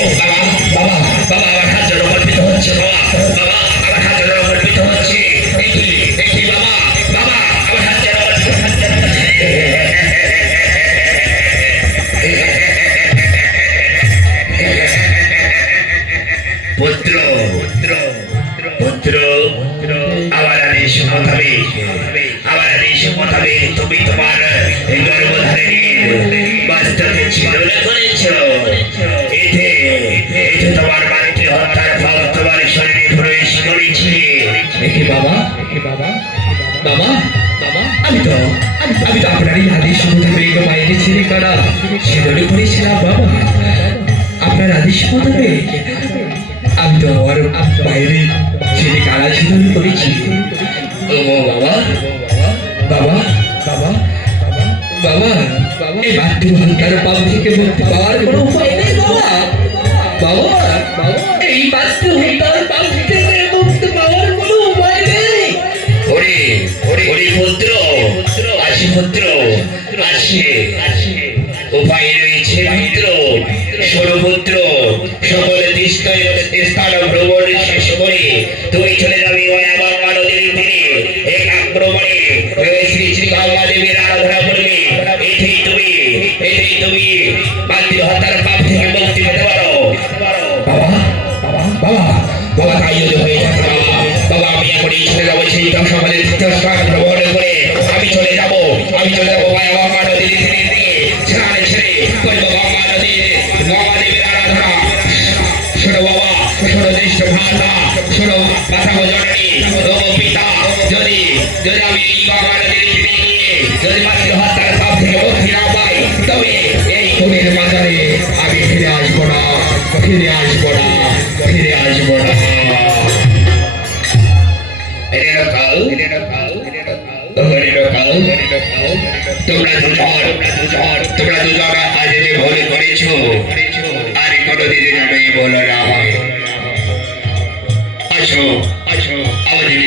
ও বাবা বাবা বাবা আমার হাত যেন কল্পিত হচ্ছে বাবা বাবা আমার হাত যেন কল্পিত হচ্ছে দেখি বাবা বাবা আমার হাত যেন পুত্র পুত্র পুত্র আমার আদেশ মোতাবেক তুমি তোমার গর্ভধারিণীর বাচ্চাকে ছিন্ন করেছ। এতে তোমার মাতৃ হত্যার ফল তোমার শরীরে প্রবেশ করেছে। দেখি বাবা বাবা বাবা বাবা আমি তো আপনারই আদেশ মোতাবেক মায়ের ছেলে কারা ছিন্ন করেছিলাম বাবা। আপনার আদেশ মোতাবেক আমি তো আমার বাইরে ছেলে কারা ছিন্ন করেছি। ও বাবা বাবা বাবা বাবা এই মাতৃহত্যার পাপ থেকে মুক্তি পাওয়ার কোনো উপায় নেই বাবা বাবা বাবা এই মাতৃহত্যার পাপ থেকে মুক্তি পাওয়ার কোনো উপায় নেই। ওরে ওরে ওরে পুত্র আসি পুত্র আসি উপায় রয়েছে পুত্র। শোনো পুত্র সকলে স্থান ভ্রমণ শেষ করে তুমি চলে যাবে গঙ্গা নদীর তীরে এক আক্রমণে শ্রী শ্রী গঙ্গা দেবীর আরাধনা করবে। এতেই তুমি মাতৃ হত্যার পাপ থেকে মুক্তি পেতে পারো। বাবা বাবা বাবা তাই যদি হয়ে থাকে বাবা বাবা আমি এখন চলে যাবো সেই সকলের স্থান ভ্রমণ করে আমি চলে যাবো গঙ্গা নদীর দিকে স্নানে ছেড়ে করবো গঙ্গা দেবীর আরাধনা। শোনো বাবা শোনো জ্যেষ্ঠ ভাতা শোনো মাথা জননী পিতা যদি আমি এই গঙ্গা নদীর দিকে গিয়ে যদি মাতৃ হত্যার পাপ থেকে মুক্তি না পাই তবে এই খুনের বাজারে আমি ফিরে আসবো না। তোমরা দুজন আজ যে ভুল করেছ আর কোনদিনে যেন এই ভুল না হয়। আসো আমাদের